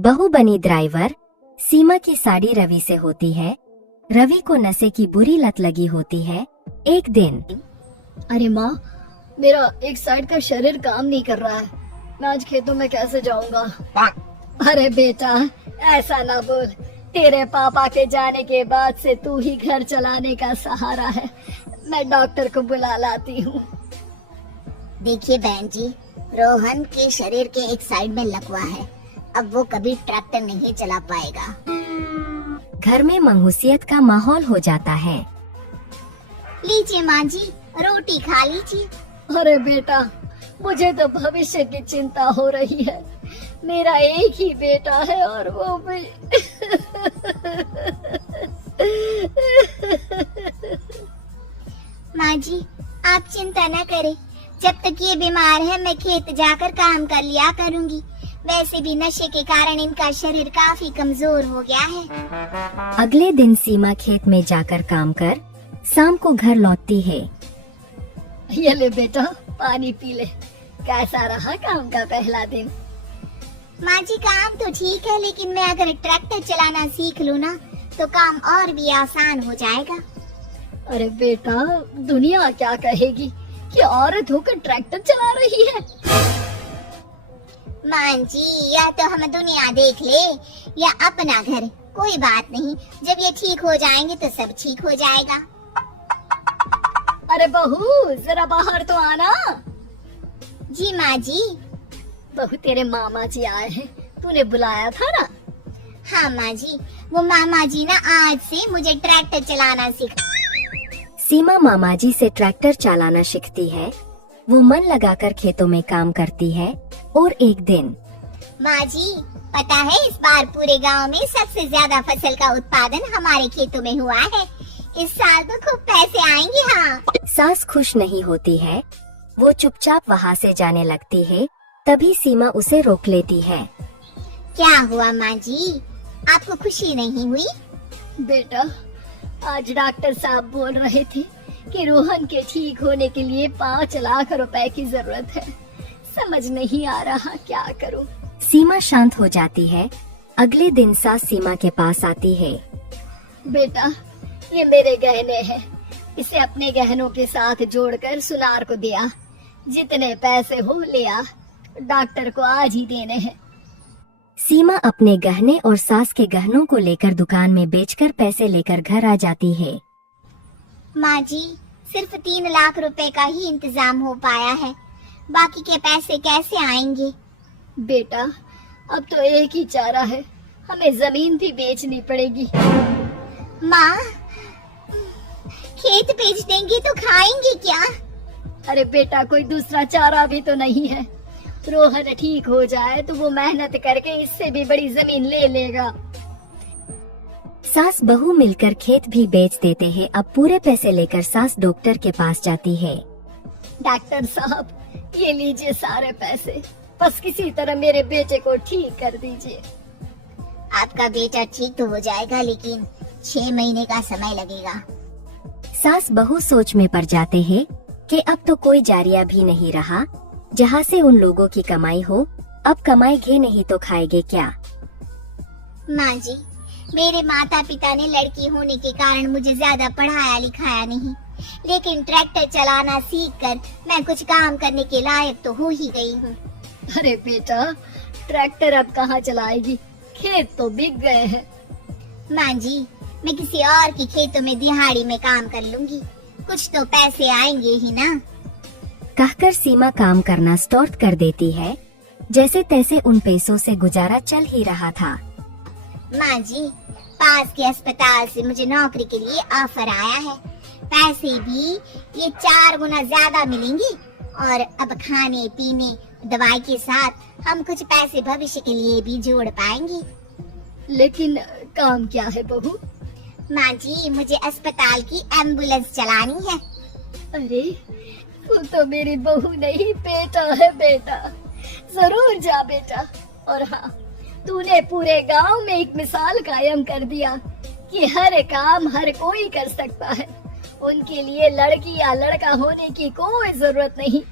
बहू बनी ड्राइवर सीमा की साड़ी रवि से होती है। रवि को नशे की बुरी लत लगी होती है। एक दिन अरे माँ, मेरा एक साइड का शरीर काम नहीं कर रहा है। मैं आज खेतों में कैसे जाऊंगा? अरे बेटा, ऐसा ना बोल। तेरे पापा के जाने के बाद से तू ही घर चलाने का सहारा है। मैं डॉक्टर को बुला लाती हूँ। देखिए बहन जी, रोहन के शरीर के एक साइड में लकवा है। अब वो कभी ट्रैक्टर नहीं चला पाएगा। घर में मंगूसियत का माहौल हो जाता है। लीजिए माँ जी, रोटी खा लीजिए। अरे बेटा, मुझे तो भविष्य की चिंता हो रही है। मेरा एक ही बेटा है और वो भी माँ जी, आप चिंता न करें। जब तक ये बीमार है मैं खेत जाकर काम कर लिया करूँगी। वैसे भी नशे के कारण इनका शरीर काफी कमजोर हो गया है। अगले दिन सीमा खेत में जाकर काम कर शाम को घर लौटती है। ये ले बेटा, पानी पी ले। कैसा रहा काम का पहला दिन? माँ जी, काम तो ठीक है, लेकिन मैं अगर ट्रैक्टर चलाना सीख लूँ ना तो काम और भी आसान हो जाएगा। अरे बेटा, दुनिया क्या कहेगी कि औरत होकर ट्रैक्टर चला रही है। माँ जी, या तो हम दुनिया देख ले या अपना घर, कोई बात नहीं। जब ये ठीक हो जाएंगे तो सब ठीक हो जाएगा। अरे बहू, जरा बाहर तो आना। जी माँ जी। बहू, तेरे मामा जी आए हैं, तूने बुलाया था ना? हाँ माँ जी, वो मामा जी ना आज से मुझे ट्रैक्टर चलाना सिखा। सीमा मामा जी से ट्रैक्टर चलाना सीखती है। वो मन लगाकर खेतों में काम करती है। और एक दिन माँ जी, पता है इस बार पूरे गांव में सबसे ज्यादा फसल का उत्पादन हमारे खेतों में हुआ है। इस साल तो खूब पैसे आएंगे। हाँ। सास खुश नहीं होती है। वो चुपचाप वहाँ से जाने लगती है। तभी सीमा उसे रोक लेती है। क्या हुआ माँ जी, आपको खुशी नहीं हुई? बेटा, आज डॉक्टर साहब बोल रहे थे कि रोहन के ठीक होने के लिए 5 लाख रुपए की जरूरत है। समझ नहीं आ रहा क्या करूं। सीमा शांत हो जाती है। अगले दिन सास सीमा के पास आती है। बेटा, ये मेरे गहने हैं। इसे अपने गहनों के साथ जोड़कर सुनार को दिया। जितने पैसे हो ले आ, डॉक्टर को आज ही देने हैं। सीमा अपने गहने और सास के गहनों को लेकर दुकान में बेचकर पैसे लेकर घर आ जाती है। माँ जी, सिर्फ 3 लाख रुपए का ही इंतजाम हो पाया है। बाकी के पैसे कैसे आएंगे? बेटा, अब तो एक ही चारा है, हमें जमीन भी बेचनी पड़ेगी। माँ, खेत बेच देंगे तो खाएंगे क्या? अरे बेटा, कोई दूसरा चारा भी तो नहीं है। रोहन ठीक हो जाए तो वो मेहनत करके इससे भी बड़ी जमीन ले लेगा। सास बहू मिलकर खेत भी बेच देते हैं। अब पूरे पैसे लेकर सास डॉक्टर के पास जाती है। डॉक्टर साहब, ये लीजिए सारे पैसे, बस किसी तरह मेरे बेटे को ठीक कर दीजिए। आपका बेटा ठीक तो हो जाएगा, लेकिन 6 महीने का समय लगेगा। सास बहू सोच में पड़ जाते हैं कि अब तो कोई जारिया भी नहीं रहा जहाँ से उन लोगों की कमाई हो। अब कमाएंगे नहीं तो खाएंगे क्या? माँ जी, मेरे माता पिता ने लड़की होने के कारण मुझे ज्यादा पढ़ाया लिखाया नहीं, लेकिन ट्रैक्टर चलाना सीखकर मैं कुछ काम करने के लायक तो हो ही गई हूँ। अरे बेटा, ट्रैक्टर अब कहाँ चलाएगी? खेत तो बिक गए हैं। माँ जी, मैं किसी और के खेतों में दिहाड़ी में काम कर लूंगी, कुछ तो पैसे आएंगे ही ना। कहकर सीमा काम करना स्टार्ट कर देती है। जैसे तैसे उन पैसों से गुजारा चल ही रहा था। माँ जी, पास के अस्पताल से मुझे नौकरी के लिए ऑफर आया है। पैसे भी ये 4 गुना ज्यादा मिलेंगे और अब खाने पीने दवाई के साथ हम कुछ पैसे भविष्य के लिए भी जोड़ पाएंगे। लेकिन काम क्या है बहू? माँ जी, मुझे अस्पताल की एम्बुलेंस चलानी है। अरे, तू तो मेरी बहू नहीं बेटा है। बेटा, जरूर जा बेटा। और हाँ, तूने पूरे गांव में एक मिसाल कायम कर दिया कि हर काम हर कोई कर सकता है। उनके लिए लड़की या लड़का होने की कोई जरूरत नहीं।